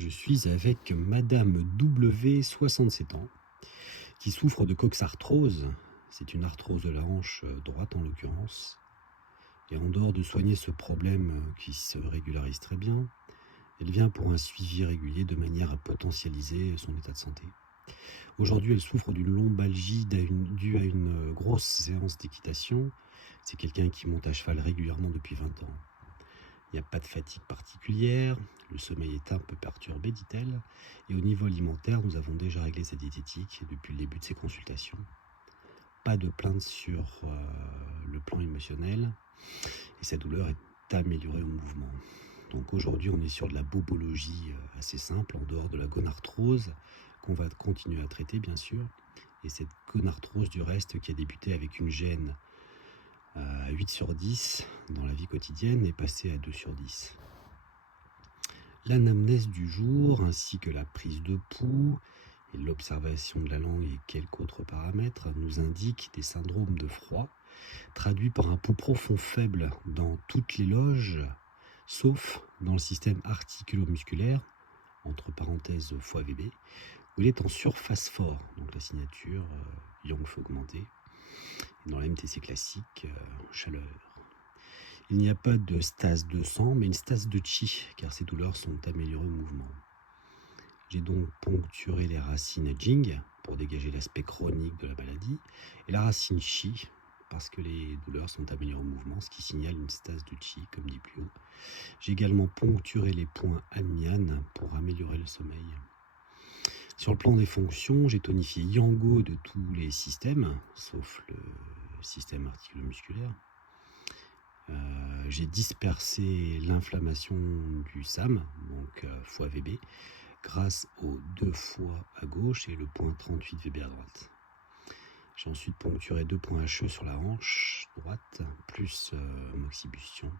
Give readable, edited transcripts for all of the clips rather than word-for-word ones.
Je suis avec Madame W, 67 ans, qui souffre de coxarthrose. C'est une arthrose de la hanche droite en l'occurrence. Et en dehors de soigner ce problème qui se régularise très bien, elle vient pour un suivi régulier de manière à potentialiser son état de santé. Aujourd'hui, elle souffre d'une lombalgie due à une grosse séance d'équitation. C'est quelqu'un qui monte à cheval régulièrement depuis 20 ans. Il n'y a pas de fatigue particulière, le sommeil est un peu perturbé, dit-elle, et au niveau alimentaire, nous avons déjà réglé sa diététique depuis le début de ses consultations. Pas de plainte sur le plan émotionnel, et sa douleur est améliorée au mouvement. Donc aujourd'hui, on est sur de la bobologie assez simple, en dehors de la gonarthrose, qu'on va continuer à traiter, bien sûr, et cette gonarthrose du reste qui a débuté avec une gêne à 8 sur 10 dans la vie quotidienne est passée à 2 sur 10. L'anamnèse du jour ainsi que la prise de pouls et l'observation de la langue et quelques autres paramètres nous indiquent des syndromes de froid traduits par un pouls profond faible dans toutes les loges sauf dans le système articulo-musculaire, entre parenthèses foie VB, où il est en surface fort, donc la signature Yang augmentée. Dans la MTC classique, chaleur. Il n'y a pas de stase de sang, mais une stase de chi, car ces douleurs sont améliorées au mouvement. J'ai donc poncturé les racines Jing pour dégager l'aspect chronique de la maladie, et la racine Chi, parce que les douleurs sont améliorées au mouvement, ce qui signale une stase de Chi, comme dit plus haut. J'ai également poncturé les points Anmian pour améliorer le sommeil. Sur le plan des fonctions, j'ai tonifié Yango de tous les systèmes, sauf le système articulo-musculaire. J'ai dispersé l'inflammation du SAM, donc foie VB, grâce aux 2 foies à gauche et le point 38 VB à droite. J'ai ensuite poncturé 2 points HE sur la hanche droite, plus moxibustion,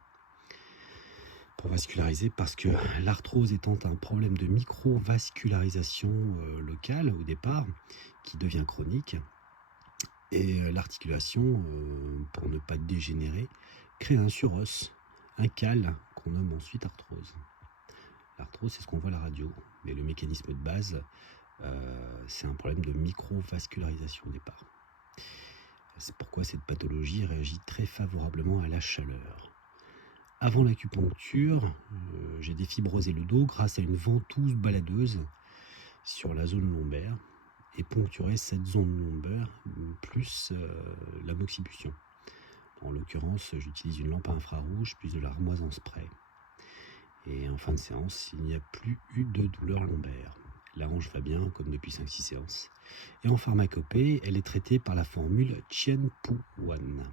pour vasculariser, parce que l'arthrose étant un problème de microvascularisation locale au départ, qui devient chronique, et l'articulation, pour ne pas dégénérer, crée un suros, un cal qu'on nomme ensuite arthrose. L'arthrose, c'est ce qu'on voit à la radio, mais le mécanisme de base, c'est un problème de microvascularisation au départ. C'est pourquoi cette pathologie réagit très favorablement à la chaleur. Avant l'acupuncture, j'ai défibrosé le dos grâce à une ventouse baladeuse sur la zone lombaire et poncturé cette zone lombaire plus la moxibustion. En l'occurrence, j'utilise une lampe infrarouge plus de l'armoise en spray. Et en fin de séance, il n'y a plus eu de douleur lombaire. La hanche va bien, comme depuis 5-6 séances. Et en pharmacopée, elle est traitée par la formule Chien Pu Wan.